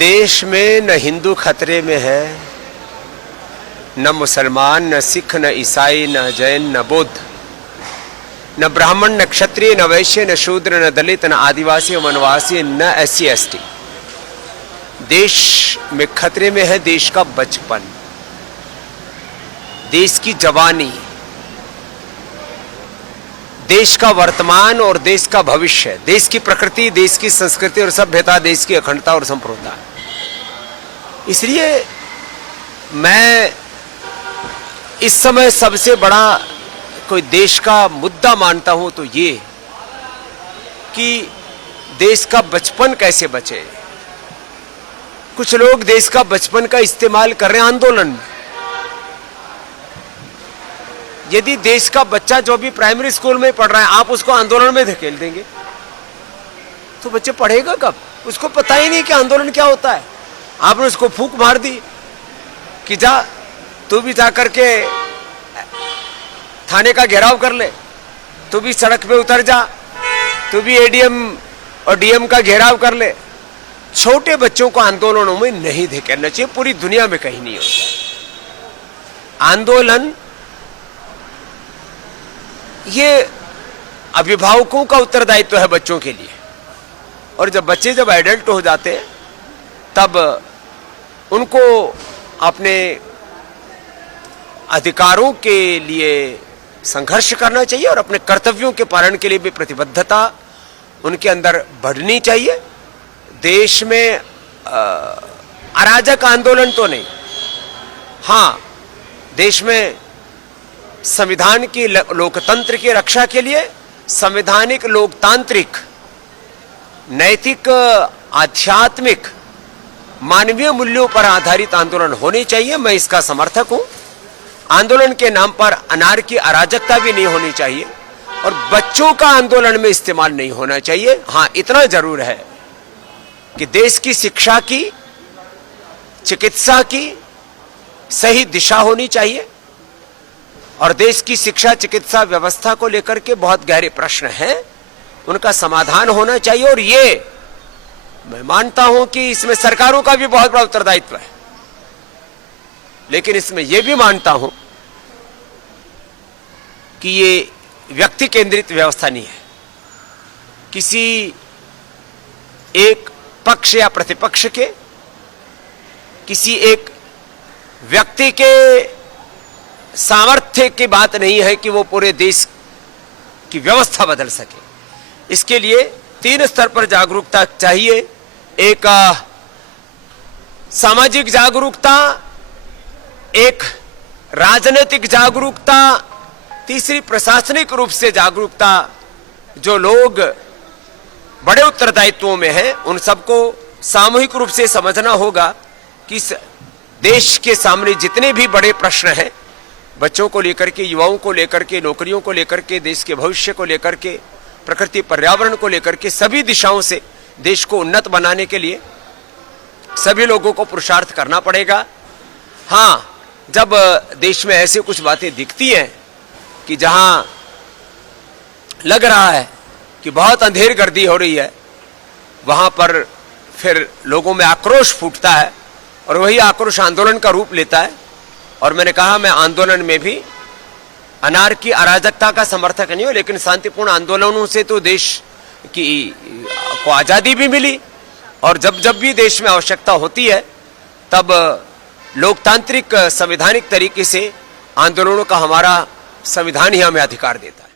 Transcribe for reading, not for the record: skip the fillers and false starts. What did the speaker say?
देश में न हिंदू खतरे में है, न मुसलमान, न सिख, न ईसाई, न जैन, न बौद्ध, न ब्राह्मण, न क्षत्रिय, न वैश्य, न शूद्र, न दलित, न आदिवासी, वनवासी, न SC ST। देश में खतरे में है देश का बचपन, देश की जवानी, देश का वर्तमान और देश का भविष्य, देश की प्रकृति, देश की संस्कृति और सभ्यता, देश की अखंडता और संप्रभुता। इसलिए मैं इस समय सबसे बड़ा कोई देश का मुद्दा मानता हूं तो ये कि देश का बचपन कैसे बचे। कुछ लोग देश का बचपन का इस्तेमाल कर रहे हैं आंदोलन में। यदि देश का बच्चा जो भी प्राइमरी स्कूल में पढ़ रहा है आप उसको आंदोलन में धकेल देंगे तो बच्चे पढ़ेगा कब? उसको पता ही नहीं कि आंदोलन क्या होता है। आपने उसको फूंक मार दी कि जा तू भी जा करके थाने का घेराव कर ले, तू भी सड़क पे उतर जा, तू भी ADM और DM का घेराव कर ले। छोटे बच्चों को आंदोलनों में नहीं धकेलना चाहिए, पूरी दुनिया में कहीं नहीं होता। आंदोलन ये अभिभावकों का उत्तरदायित्व है बच्चों के लिए, और जब बच्चे जब एडल्ट हो जाते हैं तब उनको अपने अधिकारों के लिए संघर्ष करना चाहिए और अपने कर्तव्यों के पालन के लिए भी प्रतिबद्धता उनके अंदर बढ़नी चाहिए। देश में अराजक आंदोलन तो नहीं, हाँ देश में संविधान की लोकतंत्र की रक्षा के लिए संवैधानिक, लोकतांत्रिक, नैतिक, आध्यात्मिक, मानवीय मूल्यों पर आधारित आंदोलन होने चाहिए। मैं इसका समर्थक हूं। आंदोलन के नाम पर अनार्की, अराजकता भी नहीं होनी चाहिए और बच्चों का आंदोलन में इस्तेमाल नहीं होना चाहिए। हां इतना जरूर है कि देश की शिक्षा की, चिकित्सा की सही दिशा होनी चाहिए और देश की शिक्षा चिकित्सा व्यवस्था को लेकर के बहुत गहरे प्रश्न हैं, उनका समाधान होना चाहिए। और ये मैं मानता हूं कि इसमें सरकारों का भी बहुत बड़ा उत्तरदायित्व है, लेकिन इसमें यह भी मानता हूं कि ये व्यक्ति केंद्रित व्यवस्था नहीं है। किसी एक पक्ष या प्रतिपक्ष के, किसी एक व्यक्ति के सामर्थ्य की बात नहीं है कि वो पूरे देश की व्यवस्था बदल सके। इसके लिए 3 स्तर पर जागरूकता चाहिए। एक सामाजिक जागरूकता, एक राजनीतिक जागरूकता, तीसरी प्रशासनिक रूप से जागरूकता। जो लोग बड़े उत्तरदायित्वों में हैं उन सबको सामूहिक रूप से समझना होगा कि देश के सामने जितने भी बड़े प्रश्न हैं, बच्चों को लेकर के, युवाओं को लेकर के, नौकरियों को लेकर के, देश के भविष्य को लेकर के, प्रकृति पर्यावरण को लेकर के, सभी दिशाओं से देश को उन्नत बनाने के लिए सभी लोगों को पुरुषार्थ करना पड़ेगा। हाँ, जब देश में ऐसे कुछ बातें दिखती हैं कि जहां लग रहा है कि बहुत अंधेर गर्दी हो रही है, वहां पर फिर लोगों में आक्रोश फूटता है और वही आक्रोश आंदोलन का रूप लेता है। और मैंने कहा मैं आंदोलन में भी अनार्की, अराजकता का समर्थक नहीं हूं, लेकिन शांतिपूर्ण आंदोलनों से तो देश की को आजादी भी मिली और जब जब भी देश में आवश्यकता होती है तब लोकतांत्रिक, संवैधानिक तरीके से आंदोलनों का हमारा संविधान ही हमें अधिकार देता है।